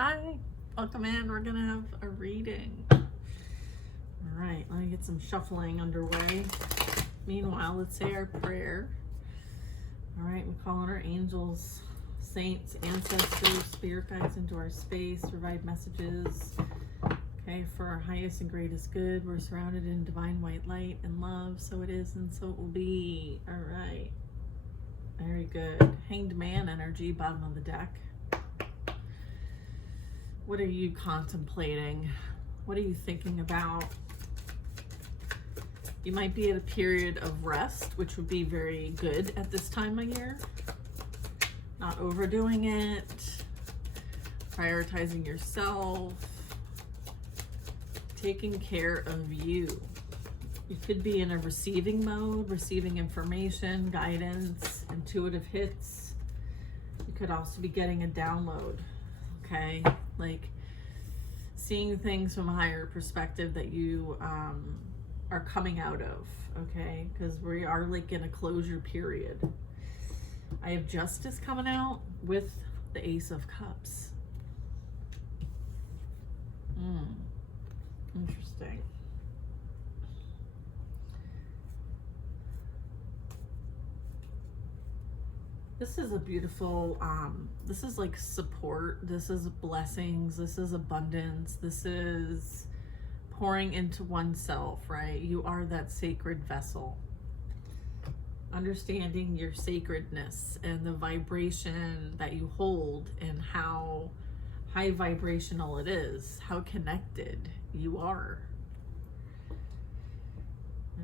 Hi, welcome in. We're gonna have a reading. All right, let me get some shuffling underway. Meanwhile, let's say our prayer. All right, we call on our angels, saints, ancestors, spirit guides into our space, provide messages. Okay, for our highest and greatest good, we're surrounded in divine white light and love. So it is, and so it will be. All right, very good. Hanged man energy, bottom of the deck. What are you contemplating? What are you thinking about? You might be at a period of rest, which would be very good at this time of year. Not overdoing it, prioritizing yourself, taking care of you. You could be in a receiving mode, receiving information, guidance, intuitive hits. You could also be getting a download, okay? Like seeing things from a higher perspective that you are coming out of, okay? Because we are like in a closure period. I have justice coming out with the Ace of Cups. Interesting. This is a beautiful, this is like support, this is blessings, this is abundance, this is pouring into oneself, right? You are that sacred vessel. Understanding your sacredness and the vibration that you hold and how high vibrational it is, how connected you are.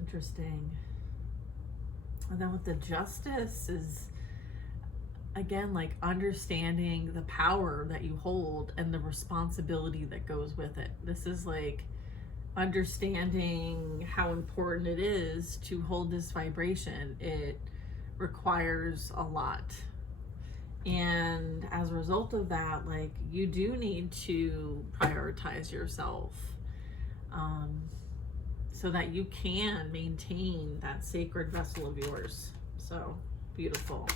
Interesting. And then with the justice is, again, like understanding the power that you hold and the responsibility that goes with it. This is like understanding how important it is to hold this vibration. It requires a lot. And as a result of that, like you do need to prioritize yourself so that you can maintain that sacred vessel of yours. So beautiful.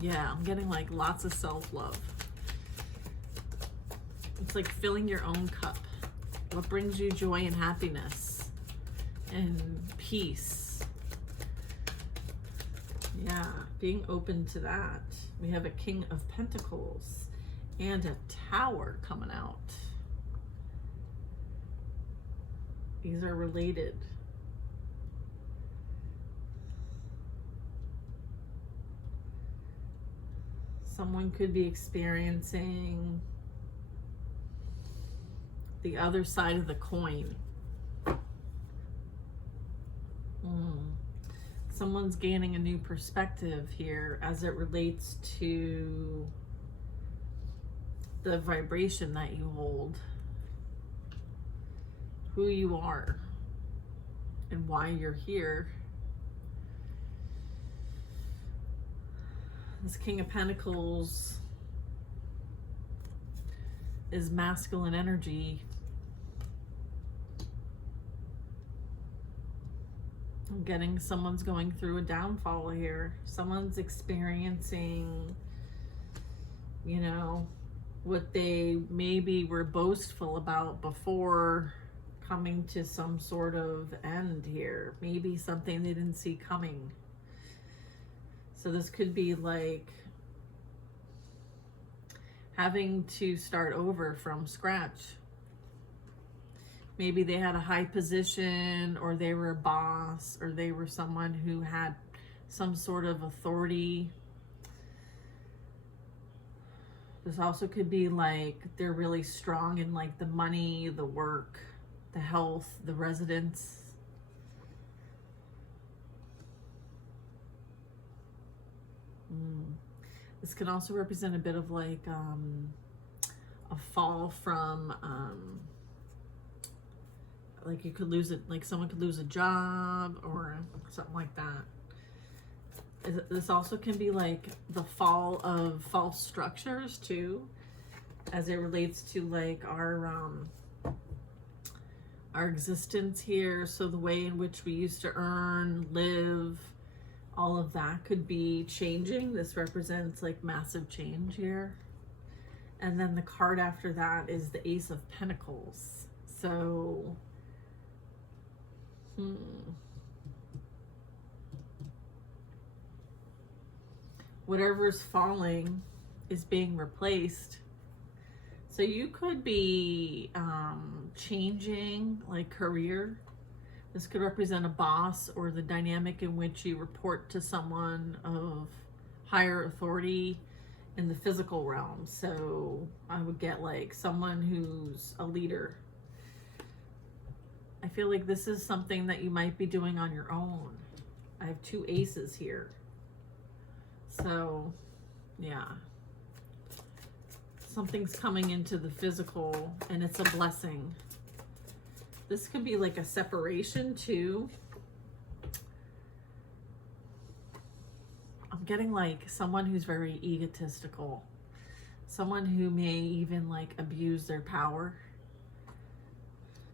Yeah, I'm getting like lots of self-love. It's like filling your own cup. What brings you joy and happiness and peace? Yeah, being open to that. We have a King of Pentacles and a Tower coming out. These are related. Someone could be experiencing the other side of the coin. Someone's gaining a new perspective here as it relates to the vibration that you hold, who you are, and why you're here. This King of Pentacles is masculine energy. I'm getting someone's going through a downfall here. Someone's experiencing, you know, what they maybe were boastful about before coming to some sort of end here. Maybe something they didn't see coming. So this could be like having to start over from scratch. Maybe they had a high position, or they were a boss, or they were someone who had some sort of authority. This also could be like they're really strong in like the money, the work, the health, the residence. This can also represent a bit of like a fall from like you could lose it, like someone could lose a job or something like that. This also can be like the fall of false structures too, as it relates to like our existence here. So the way in which we used to earn, live, all of that could be changing. This represents like massive change here. And then the card after that is the Ace of Pentacles. So, whatever's falling is being replaced. So you could be changing like career. This could represent a boss or the dynamic in which you report to someone of higher authority in the physical realm. So I would get like someone who's a leader. I feel like this is something that you might be doing on your own. I have 2 aces here. So, yeah. Something's coming into the physical and it's a blessing. This could be like a separation too. I'm getting like someone who's very egotistical. Someone who may even like abuse their power.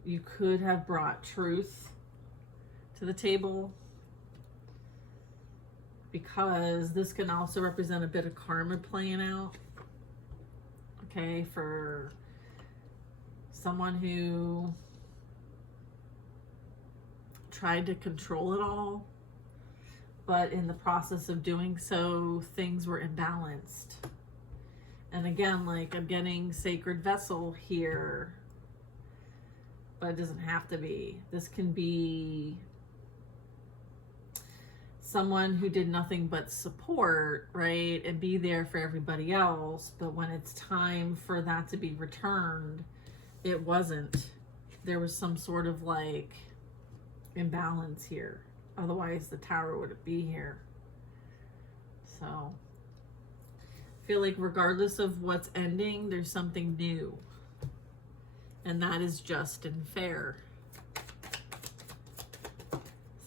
You could have brought truth to the table, because this can also represent a bit of karma playing out. Okay, for someone who tried to control it all, but in the process of doing so, things were imbalanced. And again, like I'm getting sacred vessel here, but it doesn't have to be. This can be someone who did nothing but support, right, and be there for everybody else, but when it's time for that to be returned, it wasn't. There was some sort of like imbalance here. Otherwise the Tower wouldn't be here. So I feel like regardless of what's ending, there's something new, and that is just and fair.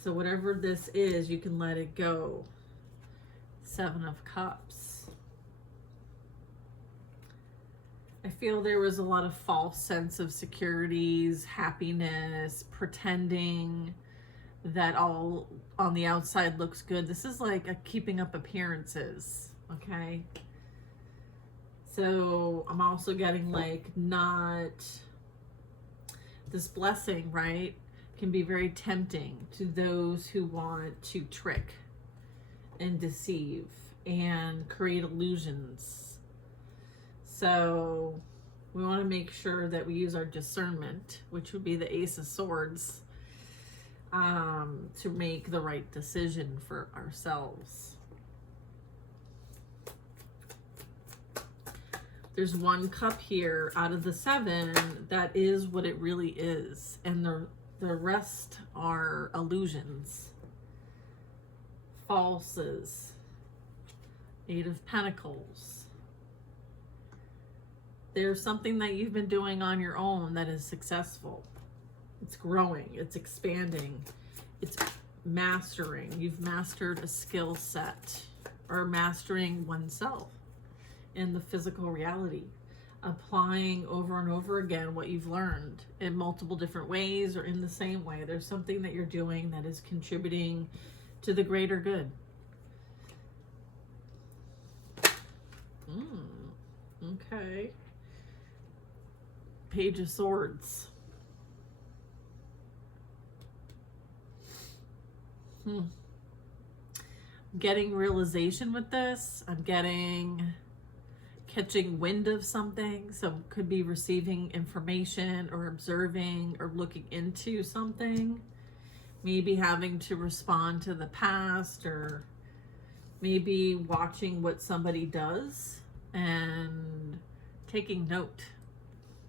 So whatever this is, you can let it go. 7 of Cups. I feel there was a lot of false sense of securities, happiness, pretending that all on the outside looks good. This is like a keeping up appearances, okay? So I'm also getting like not this blessing, right? Can be very tempting to those who want to trick and deceive and create illusions. So we want to make sure that we use our discernment, which would be the Ace of Swords, to make the right decision for ourselves. There's 1 cup here out of the 7 that is what it really is, and the rest are illusions, falses. 8 of Pentacles. There's something that you've been doing on your own that is successful. It's growing, it's expanding, it's mastering. You've mastered a skill set, or mastering oneself in the physical reality. Applying over and over again what you've learned in multiple different ways or in the same way. There's something that you're doing that is contributing to the greater good. Okay. Page of Swords. I'm getting realization with this. I'm getting catching wind of something. So could be receiving information or observing or looking into something. Maybe having to respond to the past, or maybe watching what somebody does and taking note.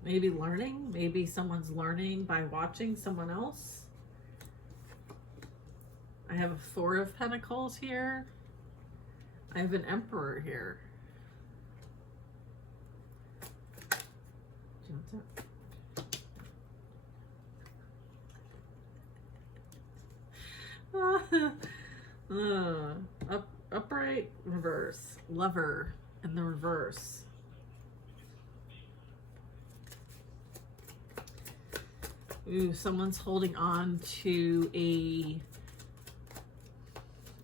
Maybe learning. Maybe someone's learning by watching someone else. I have a 4 of Pentacles here. I have an Emperor here. Upright, reverse. Lover in the reverse. Ooh, someone's holding on to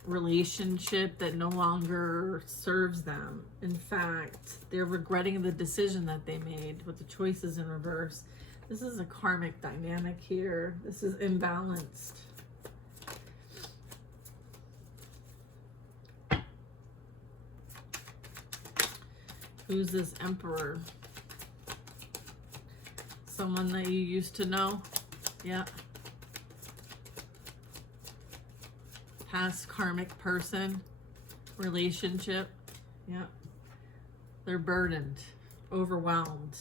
relationship that no longer serves them. In fact, they're regretting the decision that they made with the choices in reverse. This is a karmic dynamic here. This is imbalanced. Who's this Emperor? Someone that you used to know? Yeah. Past karmic person, relationship. Yeah. They're burdened, overwhelmed.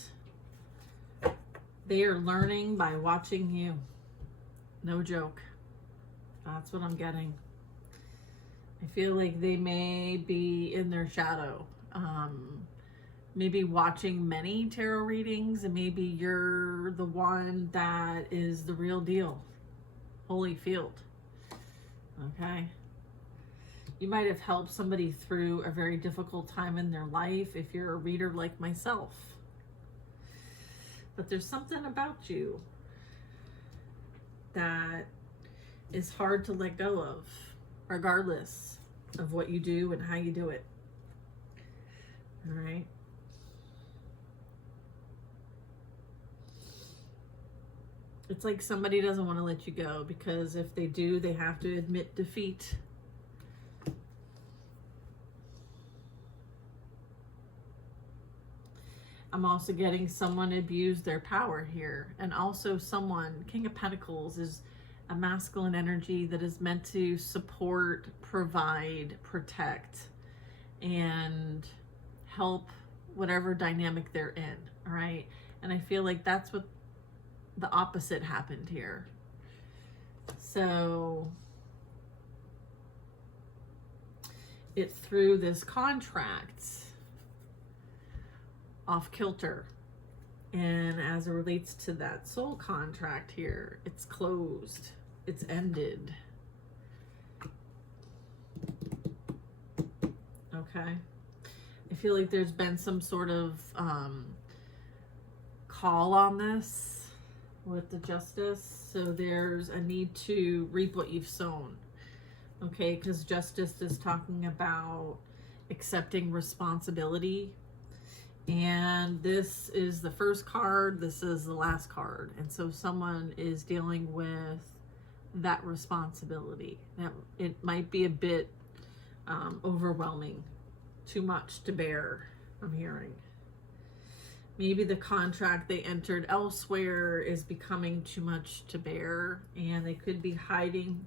They are learning by watching you. No joke. That's what I'm getting. I feel like they may be in their shadow. Maybe watching many tarot readings, and maybe you're the one that is the real deal. Holyfield. Okay. You might have helped somebody through a very difficult time in their life if you're a reader like myself. But there's something about you that is hard to let go of, regardless of what you do and how you do it. All right. It's like somebody doesn't want to let you go, because if they do, they have to admit defeat. I'm also getting someone abused their power here. And also someone, King of Pentacles is a masculine energy that is meant to support, provide, protect, and help whatever dynamic they're in. All right. And I feel like that's what the opposite happened here. So it threw this contract off kilter, and as it relates to that soul contract here, it's closed, it's ended. Okay. I feel like there's been some sort of call on this with the Justice. So there's a need to reap what you've sown. Okay, because Justice is talking about accepting responsibility. And this is the first card, this is the last card. And so someone is dealing with that responsibility. That it might be a bit overwhelming, too much to bear, I'm hearing. Maybe the contract they entered elsewhere is becoming too much to bear, and they could be hiding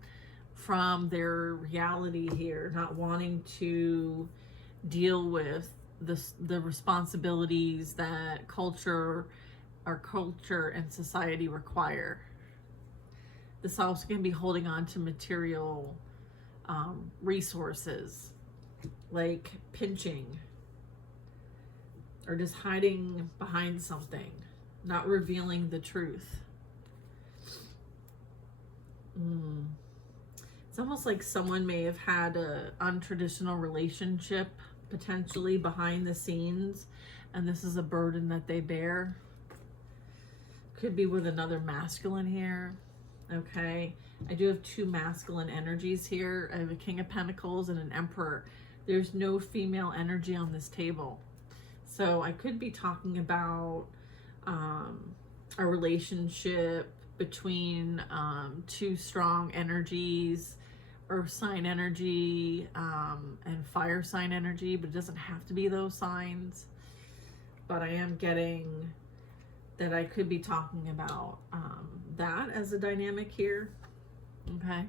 from their reality here, not wanting to deal with the responsibilities that our culture and society require. This also can be holding on to material resources, like pinching, or just hiding behind something, not revealing the truth. It's almost like someone may have had an untraditional relationship, potentially behind the scenes, and this is a burden that they bear. Could be with another masculine here. Okay, I do have two masculine energies here. I have a King of Pentacles and an Emperor. There's no female energy on this table. So I could be talking about a relationship between two strong energies, earth sign energy and fire sign energy, but it doesn't have to be those signs. But I am getting that I could be talking about that as a dynamic here. Okay.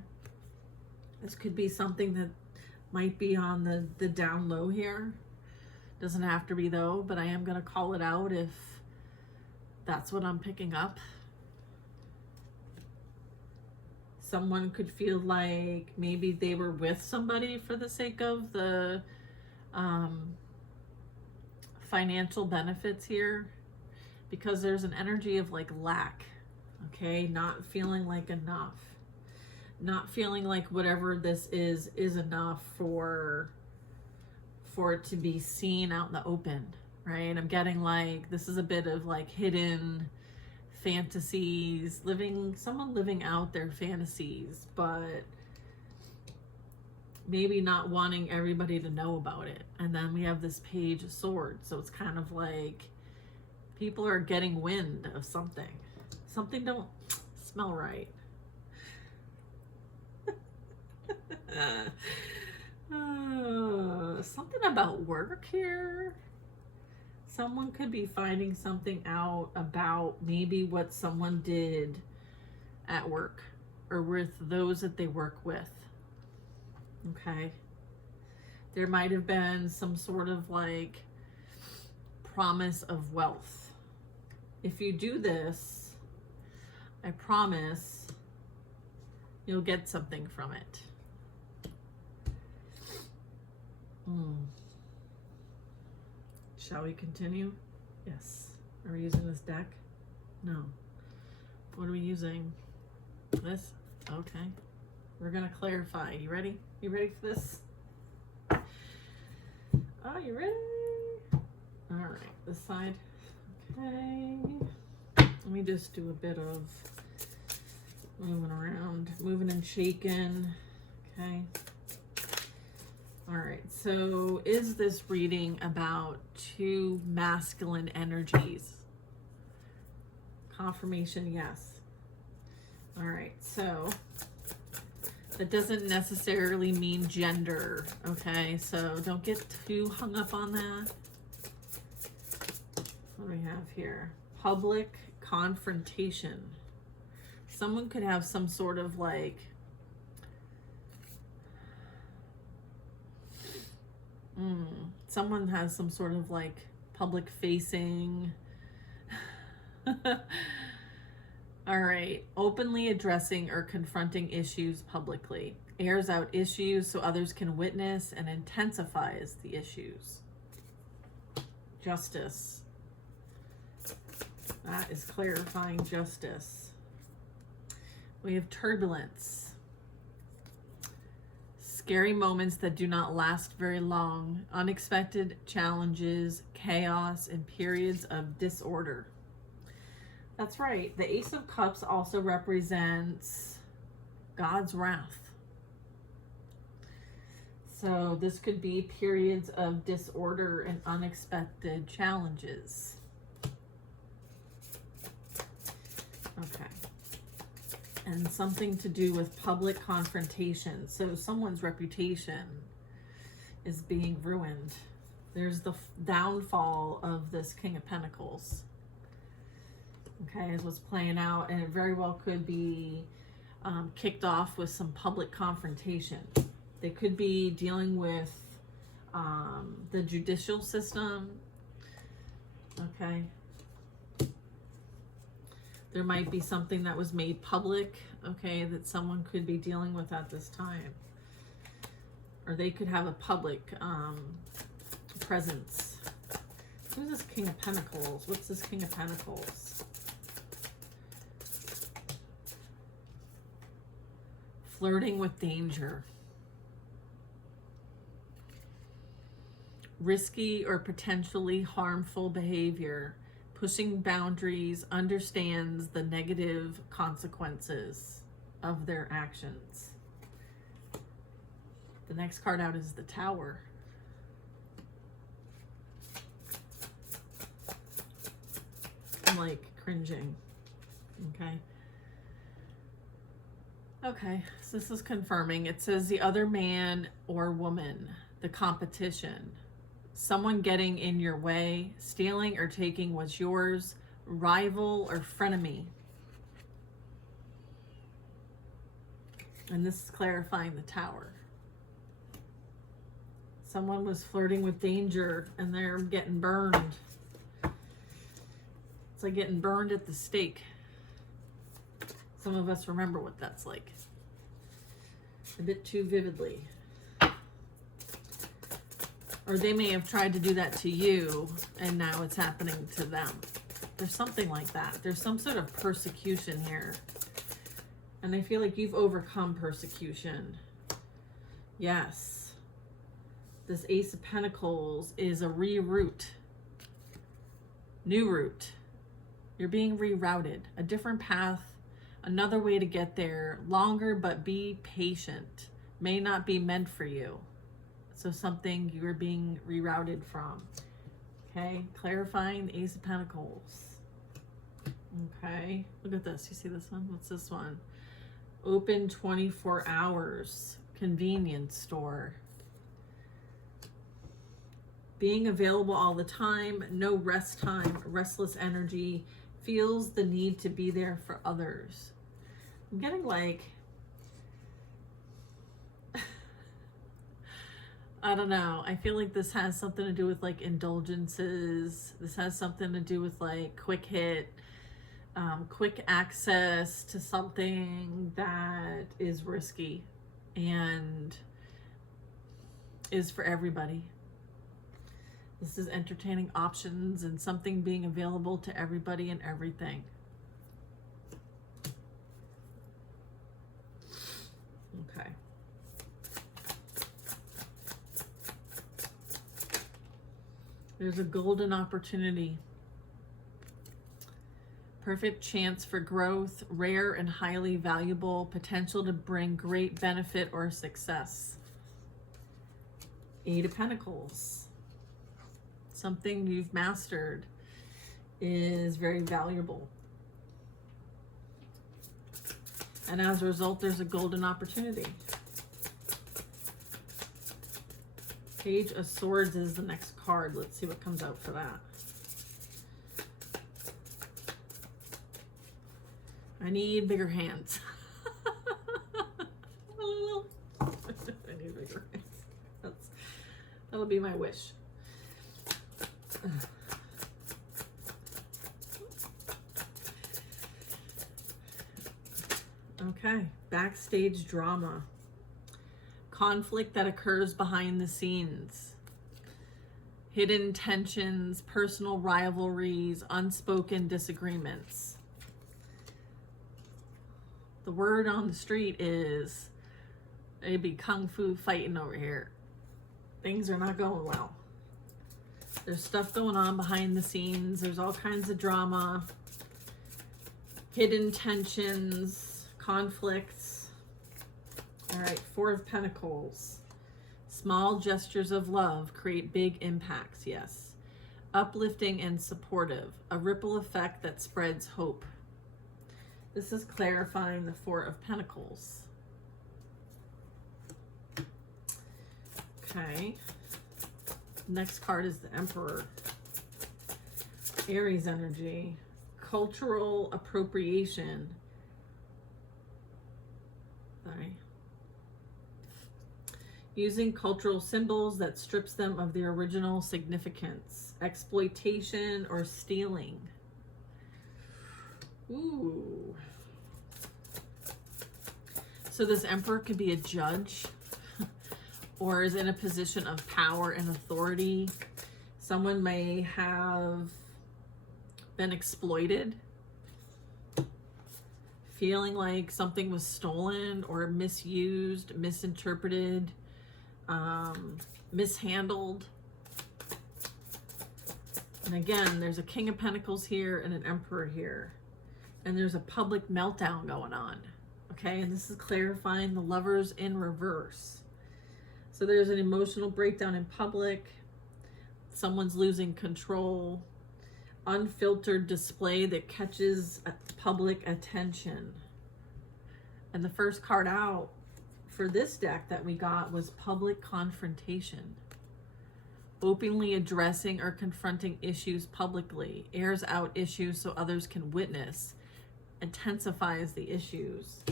This could be something that might be on the down low here. Doesn't have to be though, but I am going to call it out if that's what I'm picking up. Someone could feel like maybe they were with somebody for the sake of the financial benefits here, because there's an energy of like lack, okay? Not feeling like enough. Not feeling like whatever this is enough for it to be seen out in the open, right? I'm getting like this is a bit of like hidden fantasies, someone living out their fantasies, but maybe not wanting everybody to know about it. And then we have this Page of Swords. So it's kind of like people are getting wind of something. Something don't smell right. Something about work here. Someone could be finding something out about maybe what someone did at work or with those that they work with. Okay. There might have been some sort of like promise of wealth. If you do this, I promise you'll get something from it. Shall we continue? Yes. Are we using this deck? No. What are we using? This? Okay. We're going to clarify. You ready? You ready for this? Oh, you ready? All right. This side. Okay. Let me just do a bit of moving around, moving and shaking. Okay. All right. So is this reading about two masculine energies? Confirmation, yes. All right. So that doesn't necessarily mean gender, okay? So don't get too hung up on that. What do we have here? Public confrontation. Someone could have some sort of like someone has some sort of like public facing. All right. Openly addressing or confronting issues publicly. Airs out issues so others can witness and intensifies the issues. Justice. That is clarifying justice. We have turbulence. Scary moments that do not last very long. Unexpected challenges, chaos, and periods of disorder. That's right. The Ace of Cups also represents God's wrath. So this could be periods of disorder and unexpected challenges. Okay. And something to do with public confrontation. So someone's reputation is being ruined. There's the downfall of this King of Pentacles. Okay, is what's playing out, and it very well could be kicked off with some public confrontation. They could be dealing with the judicial system. Okay. There might be something that was made public, okay, that someone could be dealing with at this time. Or they could have a public presence. Who's this King of Pentacles? What's this King of Pentacles? Flirting with danger. Risky or potentially harmful behavior. Pushing boundaries, understands the negative consequences of their actions. The next card out is the Tower. I'm like cringing. Okay. Okay, so this is confirming. It says the other man or woman, the competition. Someone getting in your way, stealing or taking what's yours, rival or frenemy. And this is clarifying the Tower. Someone was flirting with danger and they're getting burned. It's like getting burned at the stake. Some of us remember what that's like a bit too vividly. Or they may have tried to do that to you, and now it's happening to them. There's something like that. There's some sort of persecution here. And I feel like you've overcome persecution. Yes. This Ace of Pentacles is a reroute. New route. You're being rerouted. A different path. Another way to get there. Longer, but be patient. may not be meant for you. So something you're being rerouted from. Okay, clarifying the Ace of Pentacles. Okay, look at this. You see this one? What's this one? Open 24 hours. Convenience store. Being available all the time. No rest time. Restless energy. Feels the need to be there for others. I'm getting like... I don't know. I feel like this has something to do with like indulgences. This has something to do with like quick hit, quick access to something that is risky and is for everybody. This is entertaining options and something being available to everybody and everything. Okay. There's a golden opportunity. Perfect chance for growth, rare and highly valuable, potential to bring great benefit or success. Eight of Pentacles. Something you've mastered is very valuable. And as a result, there's a golden opportunity. Page of Swords is the next card. Let's see what comes out for that. I need bigger hands. I need bigger hands. That'll be my wish. Okay, backstage drama. Conflict that occurs behind the scenes. Hidden tensions, personal rivalries, unspoken disagreements. The word on the street is they be kung fu fighting over here. Things are not going well. There's stuff going on behind the scenes. There's all kinds of drama, hidden tensions, conflicts. All right, Four of Pentacles. Small gestures of love create big impacts, yes. Uplifting and supportive. A ripple effect that spreads hope. This is clarifying the Four of Pentacles. Okay. Next card is the Emperor. Aries energy. Cultural appropriation. Sorry. Using cultural symbols that strips them of their original significance. Exploitation or stealing. Ooh. So this Emperor could be a judge or is in a position of power and authority. Someone may have been exploited, feeling like something was stolen or misused, misinterpreted, mishandled. And again, there's a King of Pentacles here and an Emperor here. And there's a public meltdown going on. Okay, and this is clarifying the Lovers in reverse. So there's an emotional breakdown in public. Someone's losing control. Unfiltered display that catches public attention. And the first card out for this deck that we got was public confrontation. Openly addressing or confronting issues publicly. Airs out issues so others can witness. Intensifies the issues.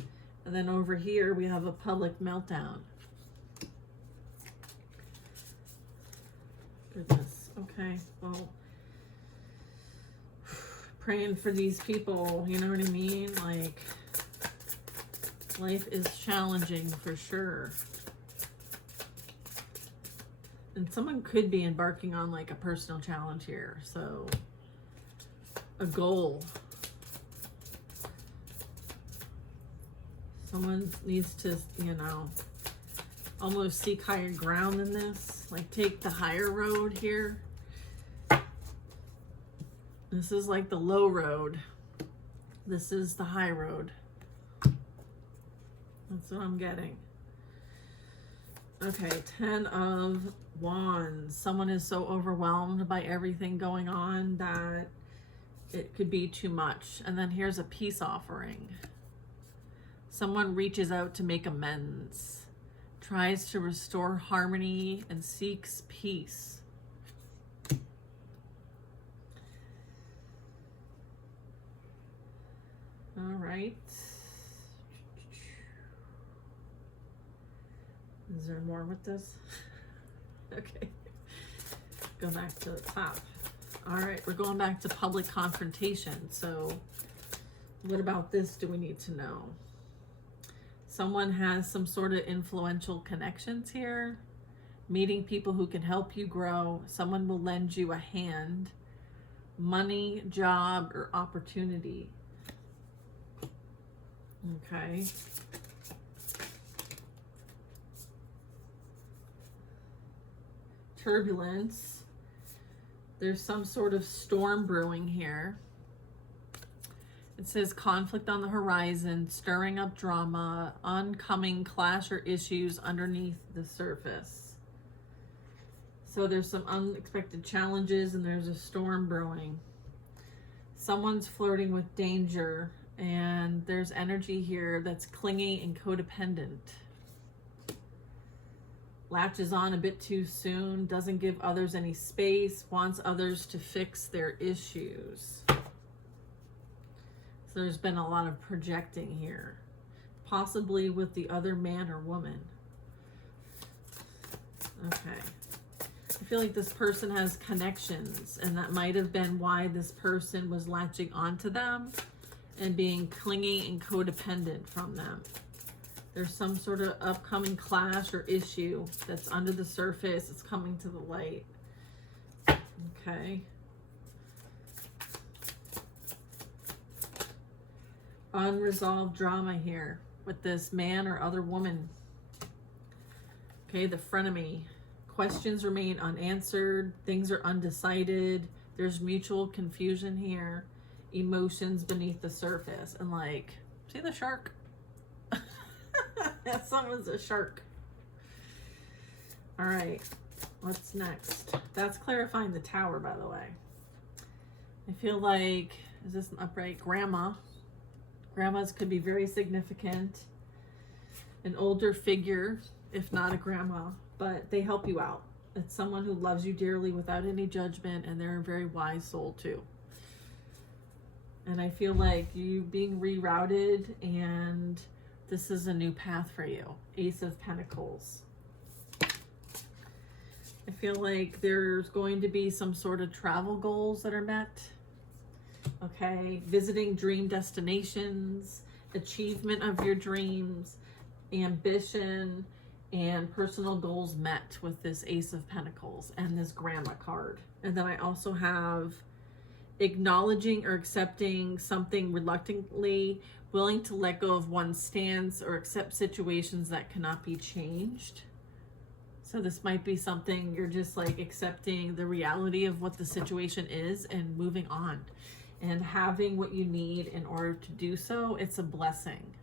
And then over here we have a public meltdown. Goodness. Okay, well, praying for these people, you know what I mean? Like, life is challenging for sure. And someone could be embarking on like a personal challenge here. So, a goal. Someone needs to, you know, almost seek higher ground than this. Like take the higher road here. This is like the low road. This is the high road. That's what I'm getting. Okay, 10 of Wands. Someone is so overwhelmed by everything going on that it could be too much. And then here's a peace offering. Someone reaches out to make amends, tries to restore harmony, and seeks peace. All right. Is there more with this? Okay. Go back to the top. All right, we're going back to public confrontation. So what about this do we need to know? Someone has some sort of influential connections here. Meeting people who can help you grow. Someone will lend you a hand. Money, job, or opportunity. Okay. Turbulence. There's some sort of storm brewing here. It says conflict on the horizon, stirring up drama, oncoming clash or issues underneath the surface. So there's some unexpected challenges and there's a storm brewing. Someone's flirting with danger and there's energy here that's clingy and codependent. Latches on a bit too soon, doesn't give others any space, wants others to fix their issues. So there's been a lot of projecting here, possibly with the other man or woman. Okay. I feel like this person has connections, and that might have been why this person was latching onto them and being clingy and codependent from them. There's some sort of upcoming clash or issue that's under the surface. It's coming to the light. Okay. Unresolved drama here with this man or other woman. Okay, the frenemy. Questions remain unanswered. Things are undecided. There's mutual confusion here. Emotions beneath the surface. And like, see the shark? Yeah, someone's a shark. All right, what's next? That's clarifying the tower, by the way. I feel like, is this an upright? Grandma. Grandmas could be very significant. An older figure, if not a grandma, but they help you out. It's someone who loves you dearly without any judgment, and they're a very wise soul too. And I feel like you being rerouted, and this is a new path for you. Ace of Pentacles. I feel like there's going to be some sort of travel goals that are met. Okay, visiting dream destinations, achievement of your dreams, ambition, and personal goals met with this Ace of Pentacles and this Grandma card. And then I also have acknowledging or accepting something reluctantly, willing to let go of one's stance or accept situations that cannot be changed. So this might be something you're just like accepting the reality of what the situation is and moving on and having what you need in order to do so. It's a blessing.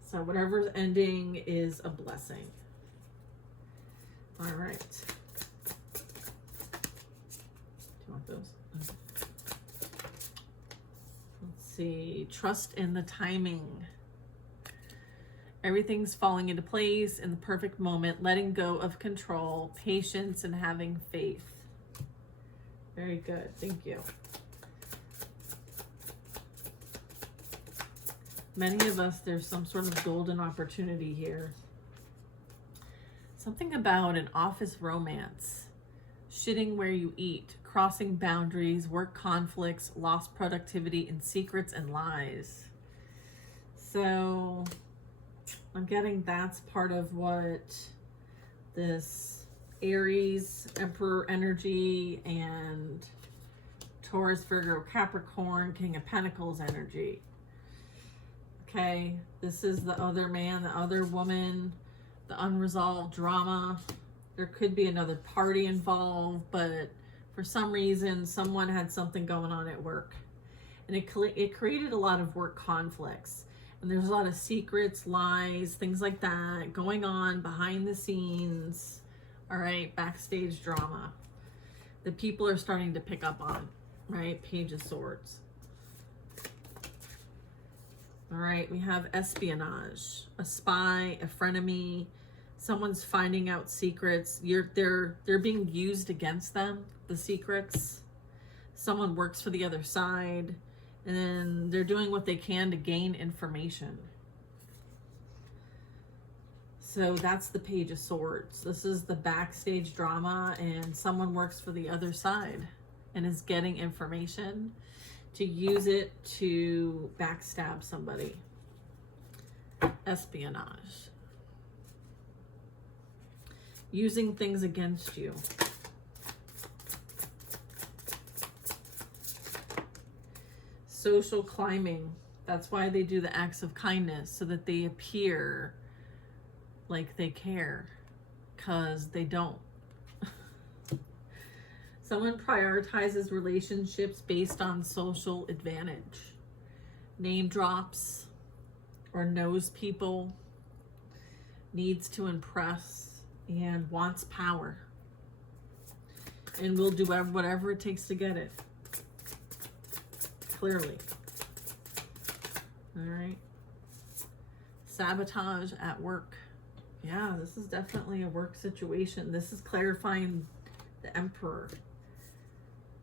So whatever's ending is a blessing. All right. Do you want those? Let's see. Trust in the timing. Everything's falling into place in the perfect moment. Letting go of control, patience, and having faith. Very good. Thank you. Many of us, there's some sort of golden opportunity here. Something about an office romance, shitting where you eat, crossing boundaries, work conflicts, lost productivity, and secrets and lies. So I'm getting that's part of what this Aries, Emperor energy, and Taurus, Virgo, Capricorn, King of Pentacles energy. Okay, this is the other man, the other woman, the unresolved drama. There could be another party involved, but for some reason, someone had something going on at work. And it created a lot of work conflicts. And there's a lot of secrets, lies, things like that going on behind the scenes. All right, backstage drama that people are starting to pick up on, right? Page of Swords. All right, we have espionage, a spy, a frenemy, someone's finding out secrets. They're being used against them, the secrets. Someone works for the other side, and they're doing what they can to gain information. So that's the Page of Swords. This is the backstage drama, and someone works for the other side and is getting information to use it to backstab somebody. Espionage. Using things against you. Social climbing. That's why they do the acts of kindness, so that they appear like they care, because they don't. Someone prioritizes relationships based on social advantage. Name drops or knows people, needs to impress, and wants power. And will do whatever it takes to get it. Clearly. All right. Sabotage at work. Yeah, this is definitely a work situation. This is clarifying the Emperor.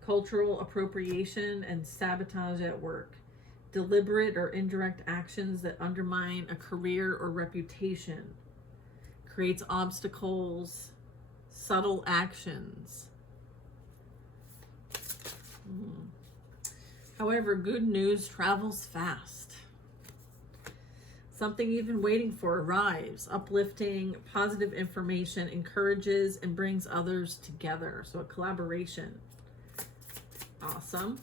Cultural appropriation and sabotage at work. Deliberate or indirect actions that undermine a career or reputation. Creates obstacles. Subtle actions. However, good news travels fast. Something you've been waiting for arrives. Uplifting, positive information encourages and brings others together. So a collaboration. Awesome.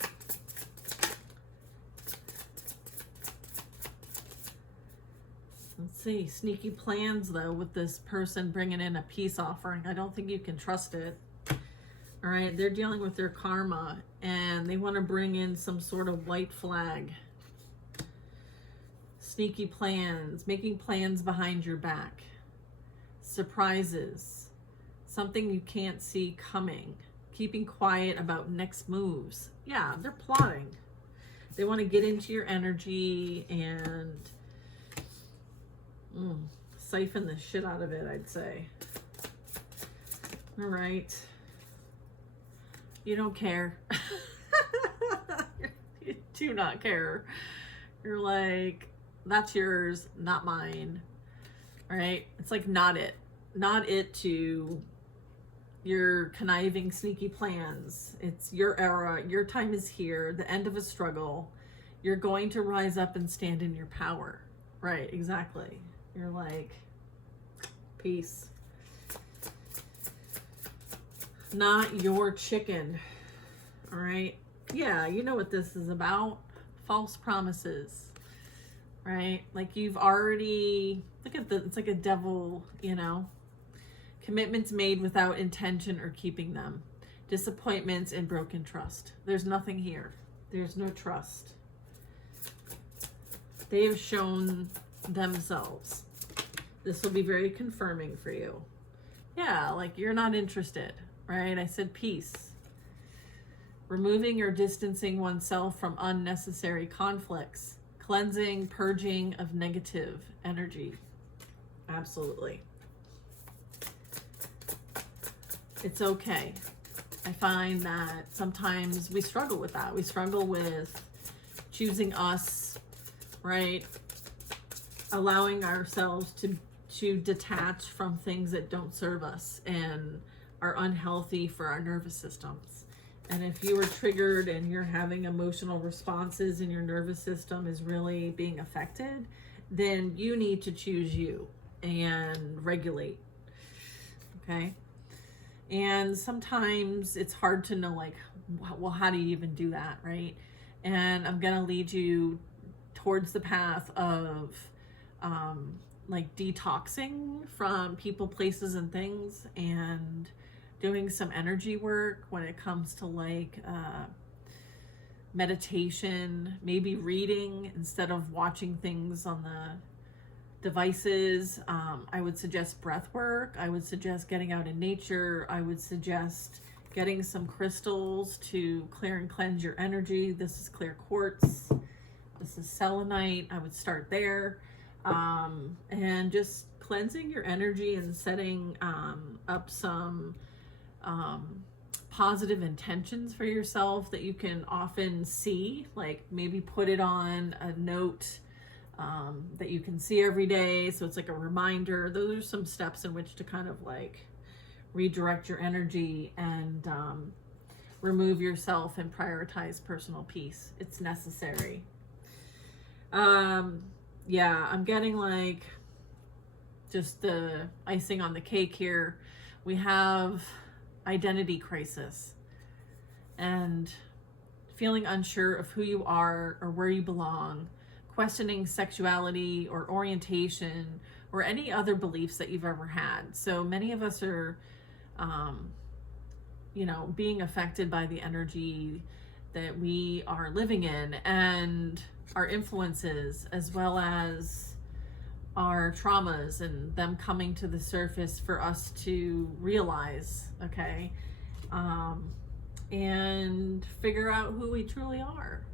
Let's see. Sneaky plans, though, with this person bringing in a peace offering. I don't think you can trust it. All right. They're dealing with their karma, and they want to bring in some sort of white flag. Sneaky plans, making plans behind your back. Surprises, something you can't see coming. Keeping quiet about next moves. Yeah, they're plotting. They want to get into your energy and siphon the shit out of it, I'd say. All right. You don't care. You do not care. You're like, that's yours, not mine. All right. It's like not it to your conniving, sneaky plans. It's your era. Your time is here. The end of a struggle. You're going to rise up and stand in your power. Right. Exactly. You're like, peace. Not your chicken. All right. Yeah. You know what this is about. False promises. Right? Like you've already, look at it's like a devil, you know, commitments made without intention or keeping them, disappointments and broken trust. There's nothing here. There's no trust. They have shown themselves. This will be very confirming for you. Yeah, like you're not interested, right? I said peace. Removing or distancing oneself from unnecessary conflicts. Cleansing, purging of negative energy. Absolutely. It's okay. I find that sometimes we struggle with that. We struggle with choosing us, right? Allowing ourselves to detach from things that don't serve us and are unhealthy for our nervous systems. And if you were triggered and you're having emotional responses and your nervous system is really being affected, then you need to choose you and regulate. Okay? And sometimes it's hard to know, like, well, how do you even do that, right? And I'm going to lead you towards the path of like detoxing from people, places, and things, and doing some energy work when it comes to like meditation, maybe reading instead of watching things on the devices. I would suggest breath work. I would suggest getting out in nature. I would suggest getting some crystals to clear and cleanse your energy. This is clear quartz. This is selenite. I would start there. And just cleansing your energy and setting up some positive intentions for yourself that you can often see, like maybe put it on a note that you can see every day, so it's like a reminder. Those are some steps in which to kind of like redirect your energy and remove yourself and prioritize personal peace. It's necessary. Yeah, I'm getting like just the icing on the cake here. We have identity crisis and feeling unsure of who you are or where you belong, questioning sexuality or orientation or any other beliefs that you've ever had. So many of us are, being affected by the energy that we are living in and our influences, as well as our traumas and them coming to the surface for us to realize, okay, and figure out who we truly are.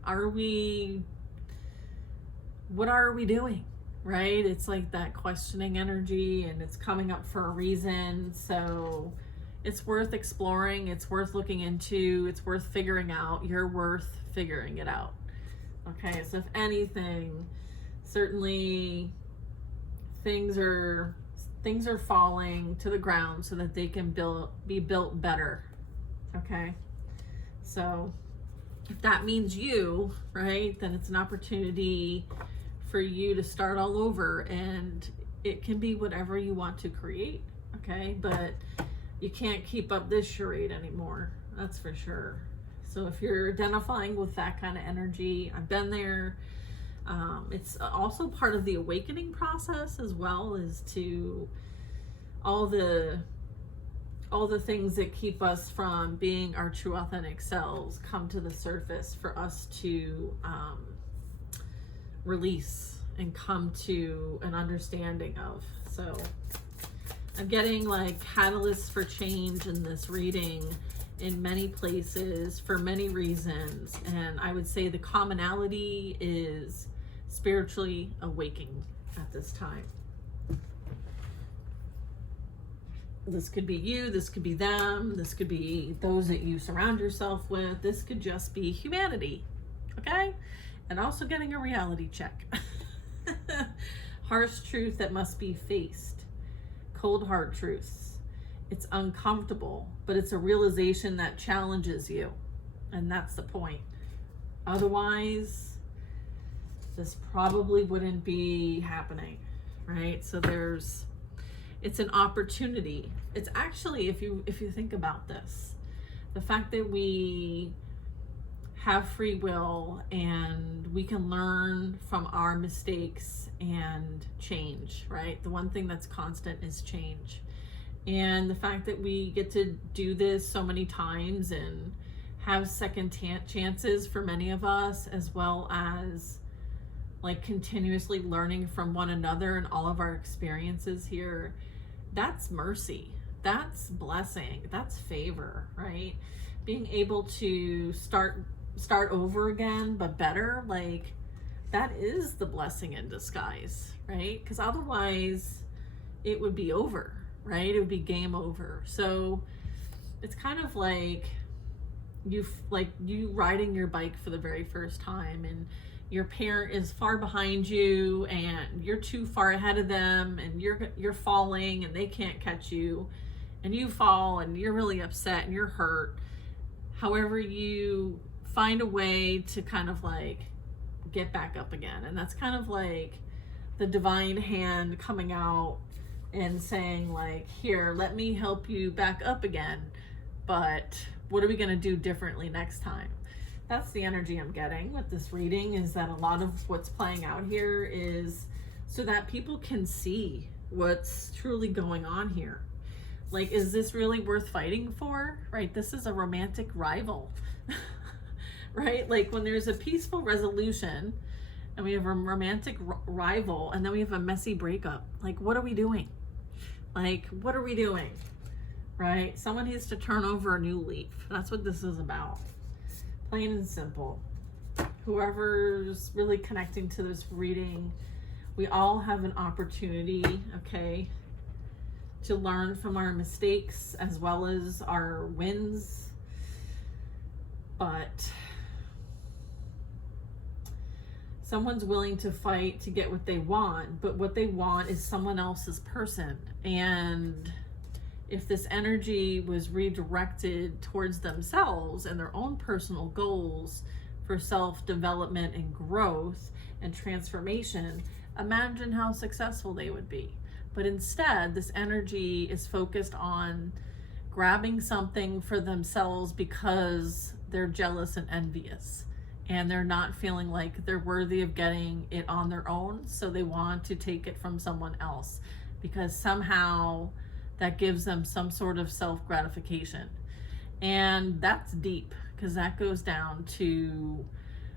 What are we doing, right? It's like that questioning energy, and it's coming up for a reason. So it's worth exploring. It's worth looking into. It's worth figuring out. You're worth figuring it out. Okay, so if anything, certainly things are falling to the ground so that they can be built better. Okay, so if that means you, right, then it's an opportunity for you to start all over, and it can be whatever you want to create. Okay, but you can't keep up this charade anymore, that's for sure. So if you're identifying with that kind of energy, I've been there. It's also part of the awakening process as well, as to all the things that keep us from being our true authentic selves come to the surface for us to release and come to an understanding of. So I'm getting like catalysts for change in this reading in many places for many reasons, and I would say the commonality is spiritually awakening at this time. This could be you, this could be them, this could be those that you surround yourself with, this could just be humanity, okay? And also getting a reality check. Harsh truth that must be faced. Cold hard truths. It's uncomfortable, but it's a realization that challenges you. And that's the point. Otherwise, this probably wouldn't be happening, right? So it's an opportunity. It's actually, if you think about this, the fact that we have free will and we can learn from our mistakes and change, right? The one thing that's constant is change. And the fact that we get to do this so many times and have second chances for many of us, as well as like continuously learning from one another and all of our experiences here, that's mercy, that's blessing, that's favor, right? Being able to start over again, but better, like that is the blessing in disguise, right? Because otherwise it would be over, right? It would be game over. So it's kind of like you riding your bike for the very first time, and your parent is far behind you and you're too far ahead of them, and you're falling and they can't catch you, and you fall and you're really upset and you're hurt. However, you find a way to kind of like get back up again. And that's kind of like the divine hand coming out and saying like, here, let me help you back up again, but what are we going to do differently next time? That's the energy I'm getting with this reading, is that a lot of what's playing out here is so that people can see what's truly going on here. Like, is this really worth fighting for? Right? This is a romantic rival, right? Like when there's a peaceful resolution and we have a romantic rival and then we have a messy breakup, like what are we doing? Like, what are we doing? Right? Someone needs to turn over a new leaf. That's what this is about. Plain and simple. Whoever's really connecting to this reading, we all have an opportunity, okay, to learn from our mistakes as well as our wins. But someone's willing to fight to get what they want, but what they want is someone else's person. And if this energy was redirected towards themselves and their own personal goals for self-development and growth and transformation, imagine how successful they would be. But instead, this energy is focused on grabbing something for themselves because they're jealous and envious. And they're not feeling like they're worthy of getting it on their own. So they want to take it from someone else because somehow that gives them some sort of self-gratification. And that's deep because that goes down to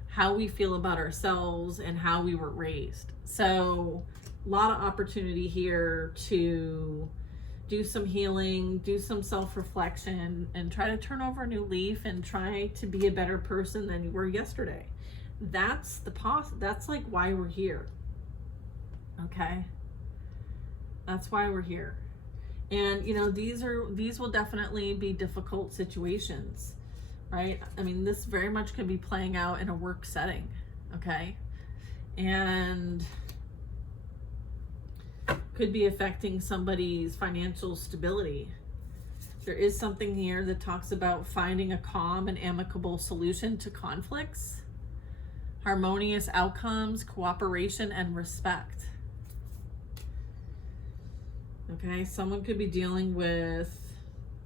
how we feel about ourselves and how we were raised. So a lot of opportunity here to do some healing, do some self-reflection, and try to turn over a new leaf and try to be a better person than you were yesterday. That's that's like why we're here. Okay? That's why we're here. And you know, these will definitely be difficult situations, right? I mean, this very much could be playing out in a work setting, okay? And could be affecting somebody's financial stability. There is something here that talks about finding a calm and amicable solution to conflicts, harmonious outcomes, cooperation, and respect. Okay, someone could be dealing with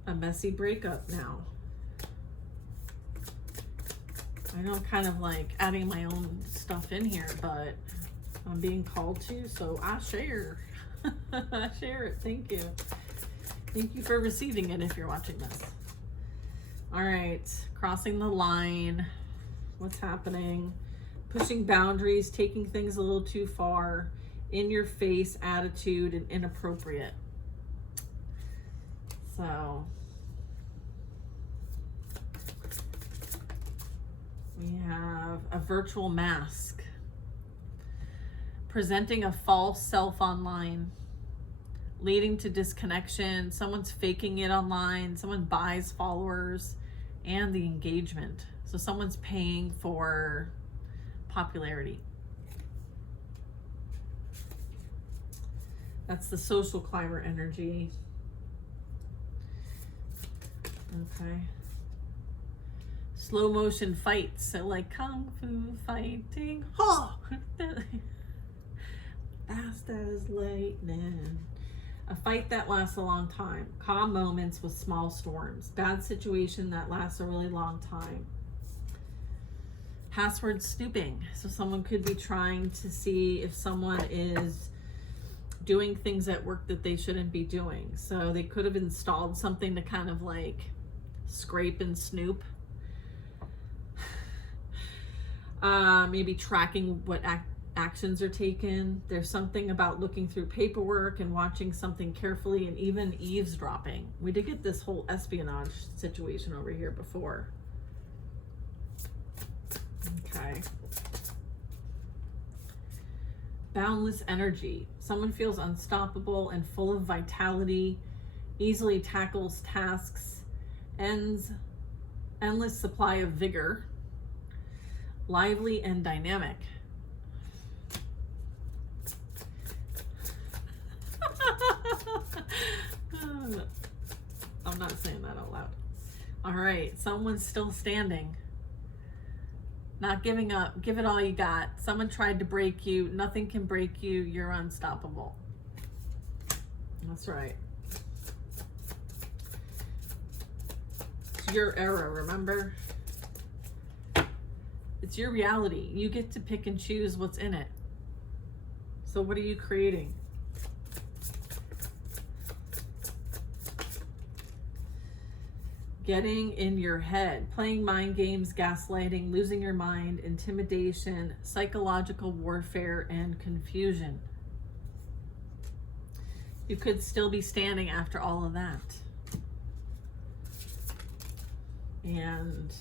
a messy breakup now. I know I'm kind of like adding my own stuff in here, but I'm being called to, so I share. I share it. Thank you. Thank you for receiving it if you're watching this. All right, crossing the line. What's happening? Pushing boundaries, taking things a little too far, in your face attitude, and inappropriate. So we have a virtual mask, presenting a false self online, leading to disconnection. Someone's faking it online. Someone buys followers and the engagement. So someone's paying for popularity. That's the social climber energy. Okay. Slow motion fights. So like kung fu fighting. Oh! Fast as lightning. A fight that lasts a long time. Calm moments with small storms. Bad situation that lasts a really long time. Password snooping. So someone could be trying to see if someone is doing things at work that they shouldn't be doing. So they could have installed something to kind of like scrape and snoop. Maybe tracking what actions are taken. There's something about looking through paperwork and watching something carefully, and even eavesdropping. We did get this whole espionage situation over here before. Okay. Boundless energy. Someone feels unstoppable and full of vitality, easily tackles tasks, endless supply of vigor, lively and dynamic. I'm not saying that out loud. All right, someone's still standing. Not giving up. Give it all you got. Someone tried to break you. Nothing can break you. You're unstoppable. That's right. It's your era, remember? It's your reality. You get to pick and choose what's in it. So what are you creating? Getting in your head, playing mind games, gaslighting, losing your mind, intimidation, psychological warfare, and confusion. You could still be standing after all of that. And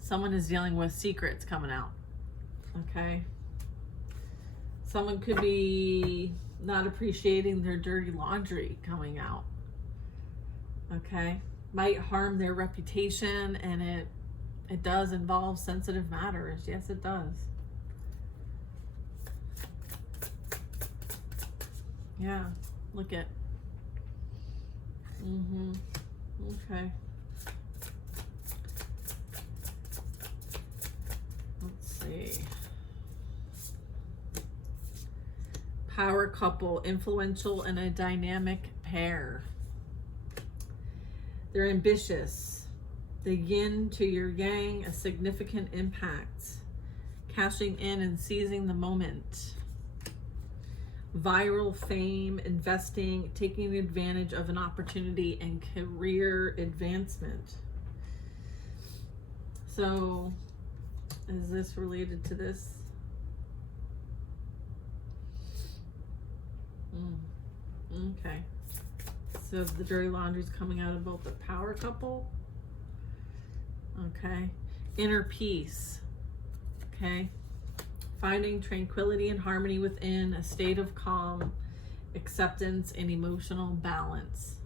someone is dealing with secrets coming out. Okay? Someone could be not appreciating their dirty laundry coming out. Okay? Might harm their reputation, and it does involve sensitive matters. Yes, it does. Yeah, look at. Okay. Let's see. Power couple, influential and a dynamic pair. They're ambitious. The yin to your yang, a significant impact. Cashing in and seizing the moment. Viral fame, investing, taking advantage of an opportunity, and career advancement. So, is this related to this? Okay. So the dirty laundry is coming out about the power couple. Okay. Inner peace. Okay. Finding tranquility and harmony within, a state of calm, acceptance, and emotional balance.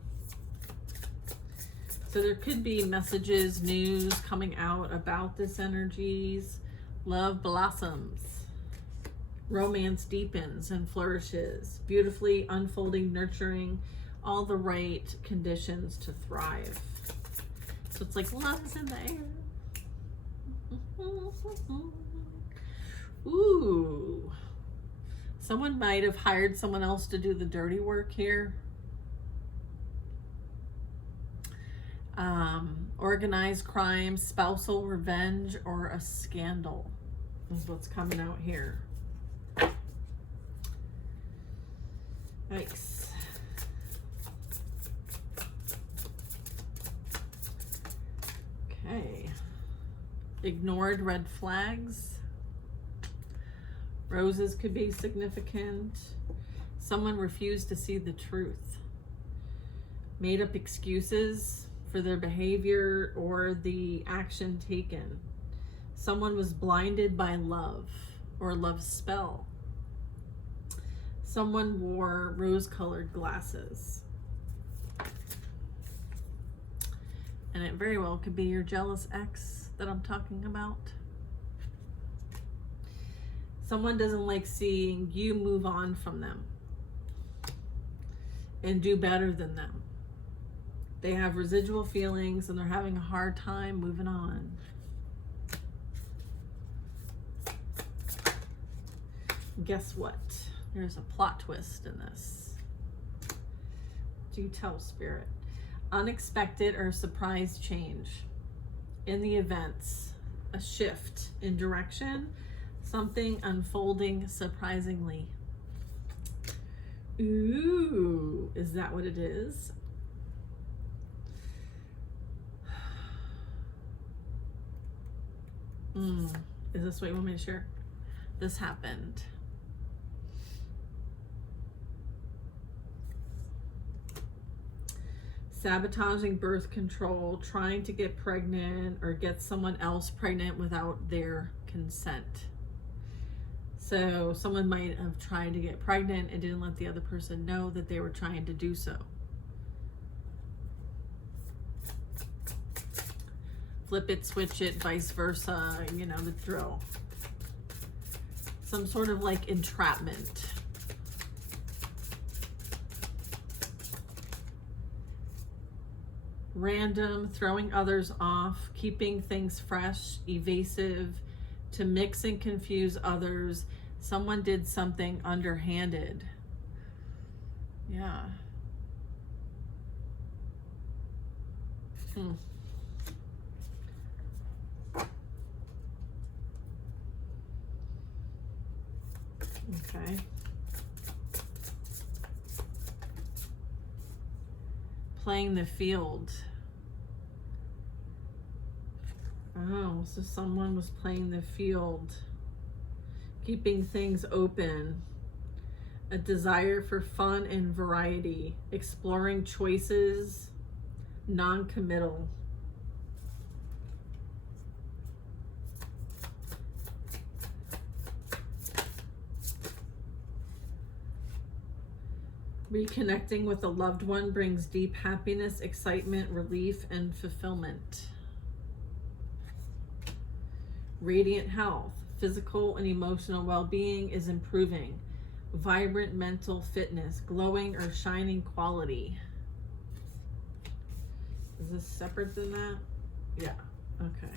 So there could be messages, news coming out about this energies. Love blossoms. Romance deepens and flourishes. Beautifully unfolding, nurturing, all the right conditions to thrive. So it's like love's in the air. Ooh. Someone might have hired someone else to do the dirty work here. Organized crime, spousal revenge, or a scandal is what's coming out here. Yikes. Okay. Ignored red flags. Roses could be significant. Someone refused to see the truth. Made up excuses for their behavior or the action taken. Someone was blinded by love or love's spell. Someone wore rose-colored glasses. And it very well could be your jealous ex that I'm talking about. Someone doesn't like seeing you move on from them and do better than them. They have residual feelings and they're having a hard time moving on. Guess what? There's a plot twist in this. Do tell, Spirit. Unexpected or surprise change in the events. A shift in direction. Something unfolding surprisingly. Ooh, is that what it is? Is this what you want me to share? This happened. Sabotaging birth control, trying to get pregnant or get someone else pregnant without their consent. So someone might have tried to get pregnant and didn't let the other person know that they were trying to do so. Flip it, switch it, vice versa, you know the drill. Some sort of like entrapment. Random, throwing others off, keeping things fresh, evasive, to mix and confuse others. Someone did something underhanded. Yeah. Okay. Playing the field. Oh, so someone was playing the field, keeping things open, a desire for fun and variety, exploring choices, non-committal. Reconnecting with a loved one brings deep happiness, excitement, relief, and fulfillment. Radiant health, physical and emotional well-being is improving. Vibrant mental fitness, glowing or shining quality. Is this separate than that? Yeah, okay.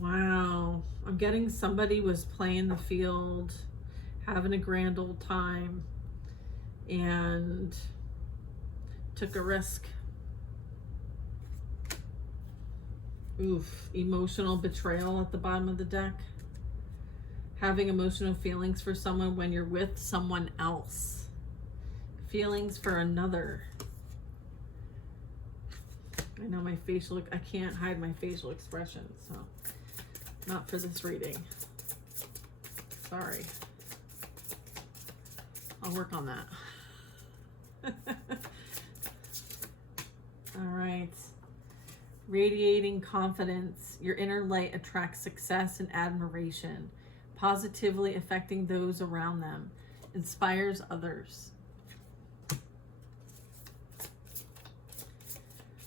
Wow, I'm getting somebody was playing the field, having a grand old time, and took a risk. Oof, emotional betrayal at the bottom of the deck. Having emotional feelings for someone when you're with someone else. Feelings for another. I know my facial, I can't hide my facial expressions, so not for this reading. Sorry. I'll work on that. All right. Radiating confidence. Your inner light attracts success and admiration, positively affecting those around them, inspires others.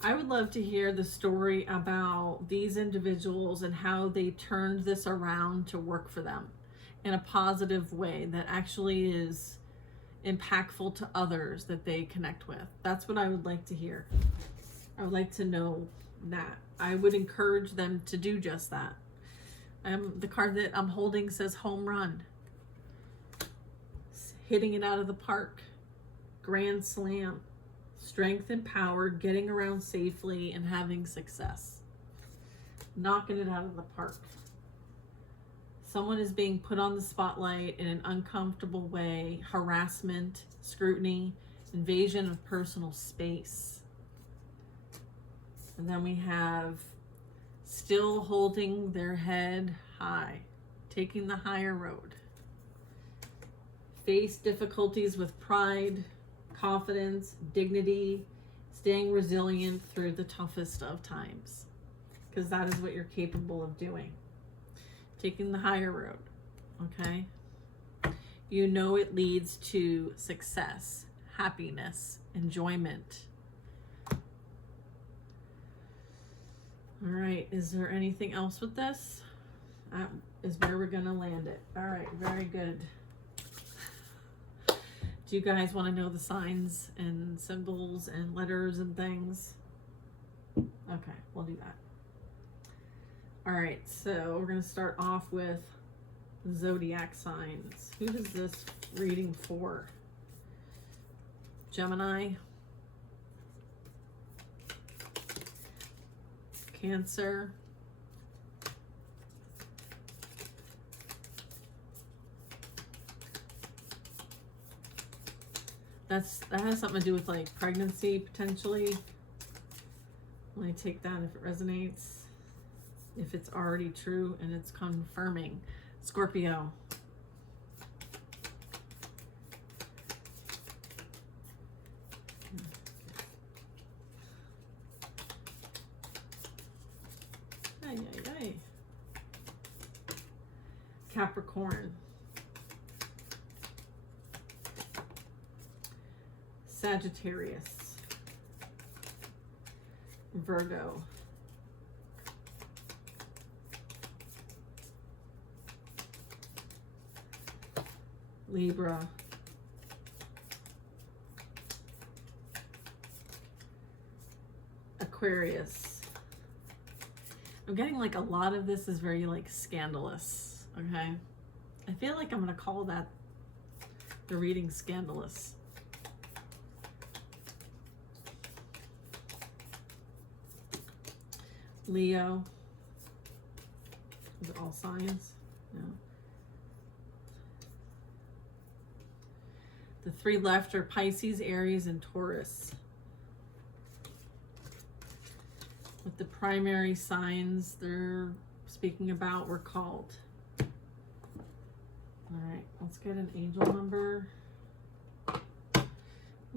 I would love to hear the story about these individuals and how they turned this around to work for them in a positive way that actually is impactful to others that they connect with. That's what I would like to hear. I would like to know that. I would encourage them to do just that. The card that I'm holding says home run. Hitting it out of the park. Grand slam. Strength and power, getting around safely and having success. Knocking it out of the park. Someone is being put on the spotlight in an uncomfortable way. Harassment, scrutiny, invasion of personal space. And then we have still holding their head high, taking the higher road. Face difficulties with pride, confidence, dignity, staying resilient through the toughest of times, because that is what you're capable of doing. Taking the higher road, okay? You know it leads to success, happiness, enjoyment. All right, is there anything else with this? That is where we're gonna land it. All right, very good. Do you guys want to know the signs and symbols and letters and things? Okay, we'll do that. All right, so we're going to start off with zodiac signs. Who is this reading for? Gemini, Cancer, that has something to do with like pregnancy potentially. Let me take that if it resonates. If it's already true and it's confirming. Scorpio. Ay, ay, ay. Capricorn. Sagittarius, Virgo, Libra, Aquarius. I'm getting like a lot of this is very like scandalous, okay? I feel like I'm gonna call that the reading scandalous. Leo. Is it all signs? No. The three left are Pisces, Aries, and Taurus. What the primary signs they're speaking about were called. All right, let's get an angel number.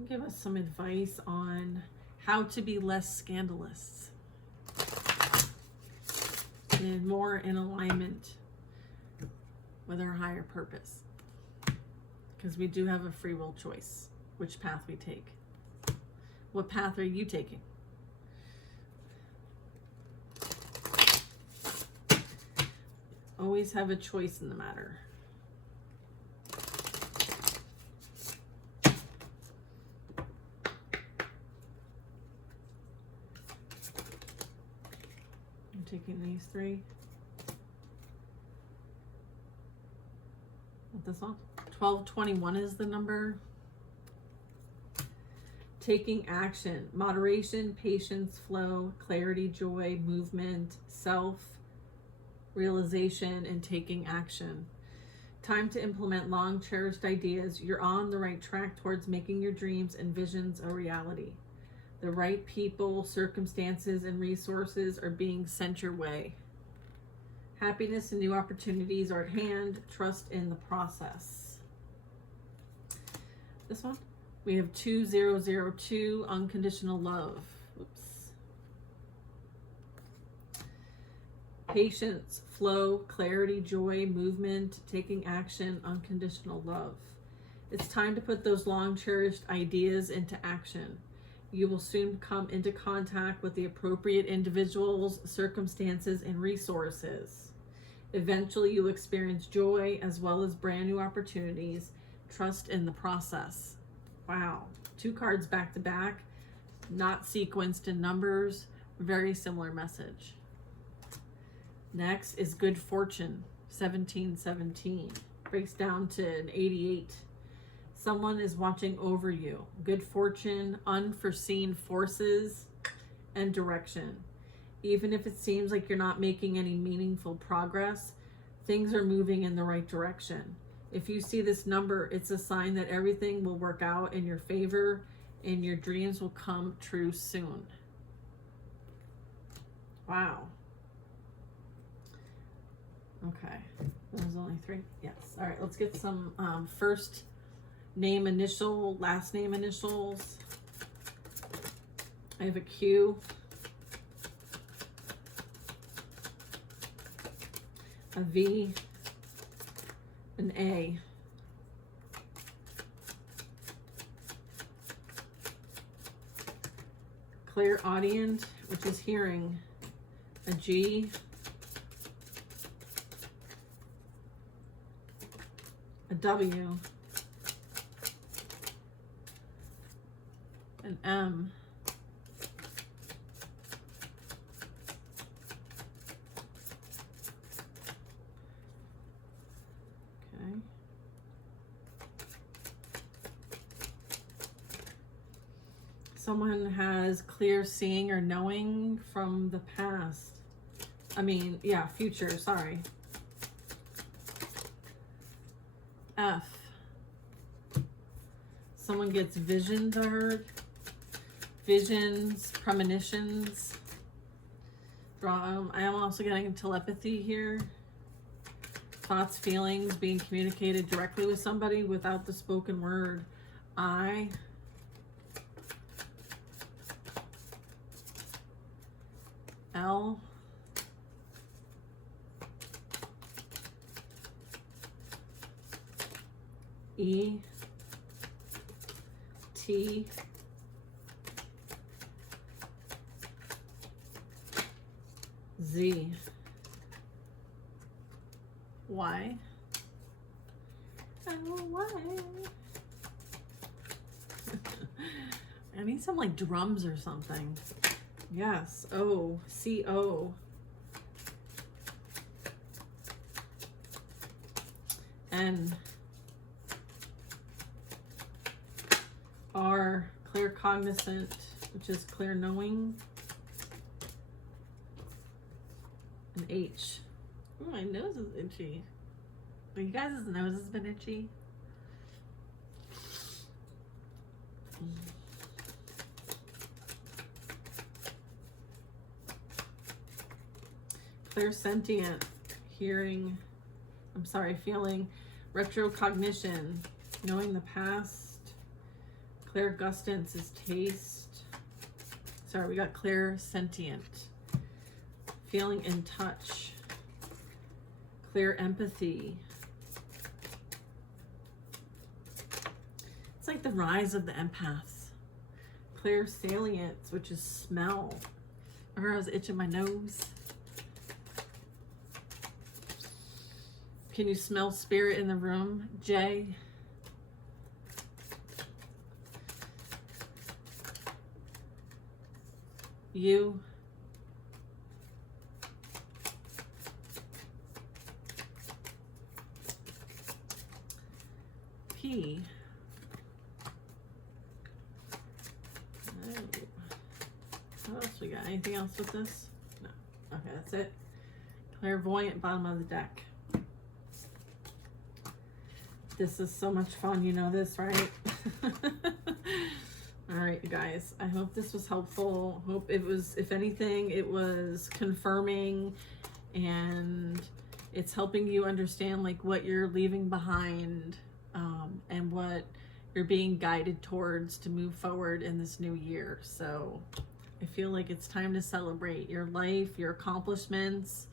Give us some advice on how to be less scandalous and more in alignment with our higher purpose. Because we do have a free will choice, which path we take. What path are you taking? Always have a choice in the matter. I'm taking these three. What this one? 1221 is the number. Taking action, moderation, patience, flow, clarity, joy, movement, self-realization, and taking action. Time to implement long cherished ideas. You're on the right track towards making your dreams and visions a reality. The right people, circumstances, and resources are being sent your way. Happiness and new opportunities are at hand. Trust in the process. This one? We have 2002, unconditional love. Oops. Patience, flow, clarity, joy, movement, taking action, unconditional love. It's time to put those long cherished ideas into action. You will soon come into contact with the appropriate individuals, circumstances, and resources. Eventually, you'll experience joy as well as brand new opportunities. Trust in the process. Wow, 2 cards back to back, not sequenced in numbers, very similar message. Next is good fortune, 1717, breaks down to an 88. Someone is watching over you. Good fortune, unforeseen forces, and direction. Even if it seems like you're not making any meaningful progress, things are moving in the right direction. If you see this number, it's a sign that everything will work out in your favor and your dreams will come true soon. Wow. Okay. There's only 3? Yes. All right, let's get some first name initial, last name initials. I have a Q, a V, an A, clairaudient, which is hearing, a G, a W, an M, okay. Someone has clear seeing or knowing from the past. Future, sorry. F. Someone gets visions, I heard. Visions, premonitions. I am also getting telepathy here. Thoughts, feelings being communicated directly with somebody without the spoken word. I. L. E. T. Z. Y. Oh, why? I need some like drums or something. Yes. O. C. O. N. R. Clear cognizant, which is clear knowing. And H. Oh, my nose is itchy. You guys' nose has been itchy. clairsentient, hearing, feeling, retrocognition, knowing the past. Clairgustance is taste. Sorry, we got clairsentient, feeling in touch. Clear empathy. It's like the rise of the empaths. Clear salience, which is smell. Remember I was itching my nose? Can you smell spirit in the room, Jay? You. P. What else we got? Anything else with this? No. Okay, that's it. Clairvoyant, bottom of the deck. This is so much fun. You know this, right? All right, you guys. I hope this was helpful. Hope it was, if anything, it was confirming and it's helping you understand like what you're leaving behind and what you're being guided towards to move forward in this new year. So I feel like it's time to celebrate your life, your accomplishments,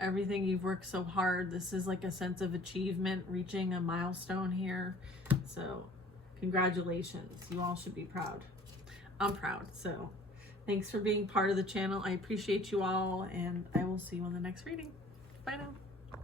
everything you've worked so hard. This is like a sense of achievement, reaching a milestone here. So congratulations. You all should be proud. I'm proud. So thanks for being part of the channel. I appreciate you all, and I will see you on the next reading. Bye now.